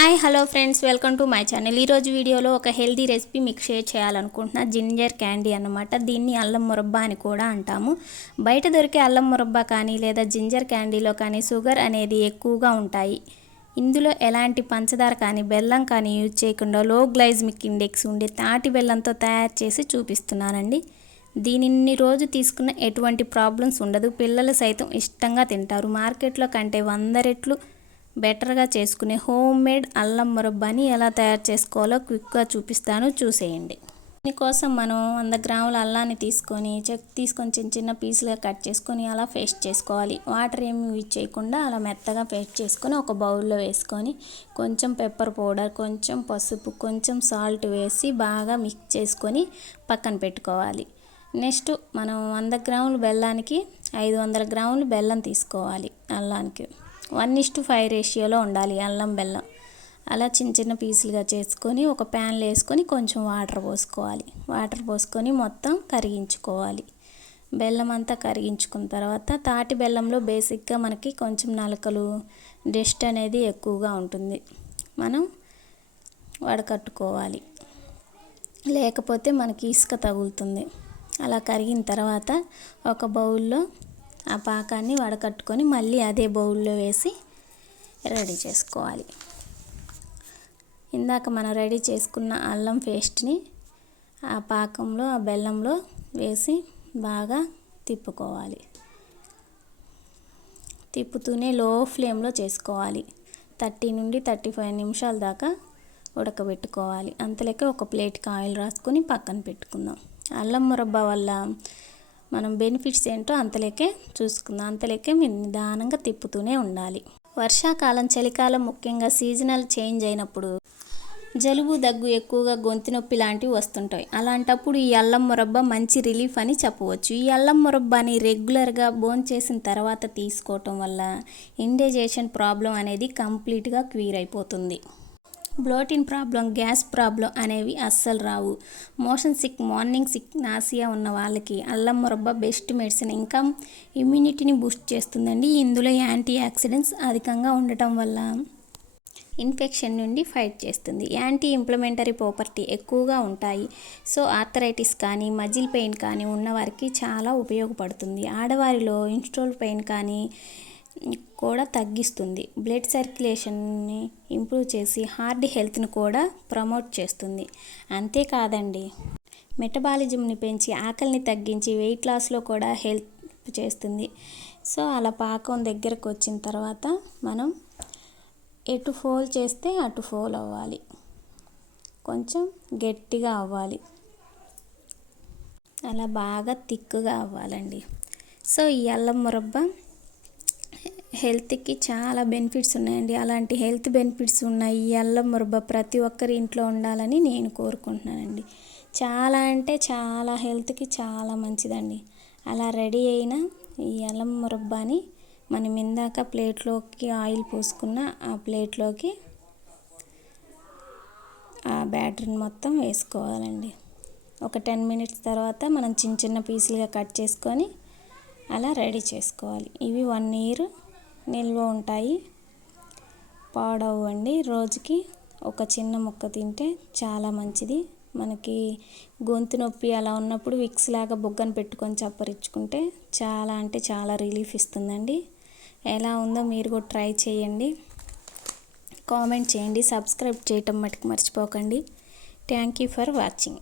Hi hello friends welcome to my channel. ఈరోజు వీడియోలో ఒక హెల్తీ రెసిపీ మీకు షేర్ చేయాలనుకుంటున్నా. జింజర్ క్యాండీ అన్నమాట. దీన్ని అల్లం మురబ్బా అని కూడా అంటాము. బయట దొరికే అల్లం మురబ్బా కానీ లేదా జింజర్ క్యాండీలో కానీ షుగర్ అనేది ఎక్కువగా ఉంటాయి. ఇందులో ఎలాంటి పంచదార కానీ బెల్లం కానీ యూజ్ చేయకుండా లో గ్లైజ్మిక్ ఇండెక్స్ ఉండే తాటి బెల్లంతో తయారు చేసి చూపిస్తున్నానండి. దీనిని రోజు తీసుకున్న ఎటువంటి ప్రాబ్లమ్స్ ఉండదు. పిల్లలు సైతం ఇష్టంగా తింటారు. మార్కెట్లో కంటే వంద రెట్లు బెటర్గా చేసుకునే హోమ్ మేడ్ అల్లం మురబ్బాని ఎలా తయారు చేసుకోవాలో క్విక్గా చూపిస్తాను. చూసేయండి. దీనికోసం మనం వంద గ్రాముల అల్లాన్ని తీసుకొని చెక్ తీసుకొని చిన్న చిన్న పీసులుగా కట్ చేసుకొని అలా పేస్ట్ చేసుకోవాలి. వాటర్ ఏమి యూజ్ చేయకుండా అలా మెత్తగా పేస్ట్ చేసుకొని ఒక బౌల్లో వేసుకొని కొంచెం పెప్పర్ పౌడర్ కొంచెం పసుపు కొంచెం సాల్ట్ వేసి బాగా మిక్స్ చేసుకొని పక్కన పెట్టుకోవాలి. నెక్స్ట్ మనం వంద గ్రాముల బెల్లానికి ఐదు వందల గ్రాములు బెల్లం తీసుకోవాలి అల్లానికి. వన్ ఇస్టు ఫైవ్ రేషియోలో ఉండాలి అల్లం బెల్లం. అలా చిన్న చిన్న పీసులుగా చేసుకొని ఒక ప్యాన్లో వేసుకొని కొంచెం వాటర్ పోసుకోవాలి. వాటర్ పోసుకొని మొత్తం కరిగించుకోవాలి. బెల్లం అంతా కరిగించుకున్న తర్వాత తాటి బెల్లంలో బేసిక్గా మనకి కొంచెం నలకలు డస్ట్ అనేది ఎక్కువగా ఉంటుంది. మనం వడకట్టుకోవాలి. లేకపోతే మనకి ఇసుక తగులుతుంది. అలా కరిగిన తర్వాత ఒక బౌల్లో ఆ పాకాన్ని వడకట్టుకొని మళ్ళీ అదే బౌల్లో వేసి రెడీ చేసుకోవాలి. ఇందాక మనం రెడీ చేసుకున్న అల్లం పేస్ట్ని ఆ పాకంలో ఆ బెల్లంలో వేసి బాగా తిప్పుకోవాలి. తిప్పుతూనే లో ఫ్లేమ్లో చేసుకోవాలి. థర్టీ నుండి థర్టీ ఫైవ్ నిమిషాల దాకా ఉడకబెట్టుకోవాలి. అంతలోకి ఒక ప్లేట్కి ఆయిల్ రాసుకొని పక్కన పెట్టుకుందాం. అల్లం మురబ్బా వల్ల మనం బెనిఫిట్స్ ఏంటో అంతలేకే చూసుకుందాం. అంతలేకే మీరు నిదానంగా తిప్పుతూనే ఉండాలి. వర్షాకాలం చలికాలం ముఖ్యంగా సీజనల్ చేంజ్ అయినప్పుడు జలుబు దగ్గు ఎక్కువగా గొంతు నొప్పి లాంటివి వస్తుంటాయి. అలాంటప్పుడు ఈ అల్లం మురబ్బ మంచి రిలీఫ్ అని చెప్పవచ్చు. ఈ అల్లం మురబ్బని రెగ్యులర్గా బోన్ చేసిన తర్వాత తీసుకోవటం వల్ల ఇండైజేషన్ ప్రాబ్లం అనేది కంప్లీట్గా క్యూర్ అయిపోతుంది. బ్లోటిన్ ప్రాబ్లం గ్యాస్ ప్రాబ్లం అనేవి అస్సలు రావు. Motion sick morning sick nausea ఉన్న వాళ్ళకి అల్లం మురబ్బ బెస్ట్ మెడిసిన్. ఇంకా ఇమ్యూనిటీని బూస్ట్ చేస్తుందండి. ఇందులో యాంటీ ఆక్సిడెంట్స్ అధికంగా ఉండటం వల్ల ఇన్ఫెక్షన్ నుండి ఫైట్ చేస్తుంది. యాంటీ ఇంప్లిమెంటరీ ప్రాపర్టీ ఎక్కువగా ఉంటాయి. సో ఆర్థరైటిస్ కానీ మజిల్ పెయిన్ కానీ ఉన్నవారికి చాలా ఉపయోగపడుతుంది. ఆడవారిలో ఇన్స్టోల్ పెయిన్ కానీ కూడా తగ్గిస్తుంది. బ్లడ్ సర్క్యులేషన్ని ఇంప్రూవ్ చేసి హార్ట్ హెల్త్ని కూడా ప్రమోట్ చేస్తుంది. అంతేకాదండి మెటబాలిజంని పెంచి ఆకలిని తగ్గించి వెయిట్ లాస్లో కూడా హెల్ప్ చేస్తుంది. సో అలా పాకం దగ్గరకు వచ్చిన తర్వాత మనం ఎటు ఫోల్ చేస్తే అటు ఫోల్ అవ్వాలి. కొంచెం గట్టిగా అవ్వాలి. అలా బాగా తిక్కుగా అవ్వాలండి. సో ఈ అల్లం మురబ్బ హెల్త్కి చాలా బెనిఫిట్స్ ఉన్నాయండి. అలాంటి హెల్త్ బెనిఫిట్స్ ఉన్నాయి ఈ అల్లం మురబ్బ ప్రతి ఒక్కరి ఇంట్లో ఉండాలని నేను కోరుకుంటున్నానండి. చాలా అంటే చాలా హెల్త్కి చాలా మంచిదండి. అలా రెడీ అయిన ఈ అల్లం మురబ్బాని మనం ఇందాక ప్లేట్లోకి ఆయిల్ పోసుకున్న ఆ ప్లేట్లోకి ఆ బ్యాటర్ని మొత్తం వేసుకోవాలండి. ఒక టెన్ మినిట్స్ తర్వాత మనం చిన్న చిన్న పీసులుగా కట్ చేసుకొని అలా రెడీ చేసుకోవాలి. ఇవి వన్ ఇయర్ నిల్వ ఉంటాయి. పాడవండి రోజుకి ఒక చిన్న ముక్క తింటే చాలా మంచిది. మనకి గొంతు నొప్పి అలా ఉన్నప్పుడు విక్స్ లాగా బొగ్గను పెట్టుకొని చప్పరించుకుంటే చాలా అంటే చాలా రిలీఫ్ ఇస్తుందండి. ఎలా ఉందో మీరు కూడా ట్రై చేయండి. కామెంట్ చేయండి. సబ్స్క్రైబ్ చేయటం మటుకు మర్చిపోకండి. Thank you for watching.